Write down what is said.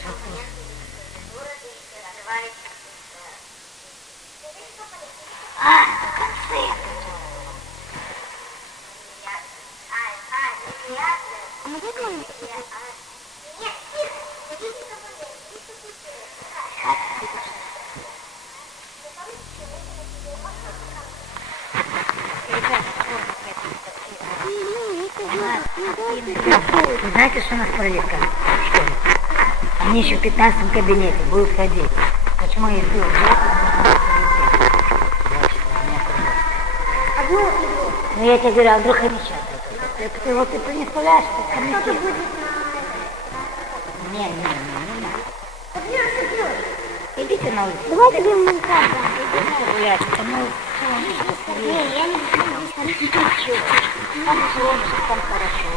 Вы знаете, что у нас проверка в школе? Они еще в 15 кабинете будут ходить. Почему я сделал ну я тебе говорю, а вдруг они сейчас? Ты вот ты не справляешься, ты комментируешь. Не надо. Идите на улицу. Давайте будем Майнкрафт. Гулять, потому Не, я не буду здесь, не хочу. там солнце, там хорошо.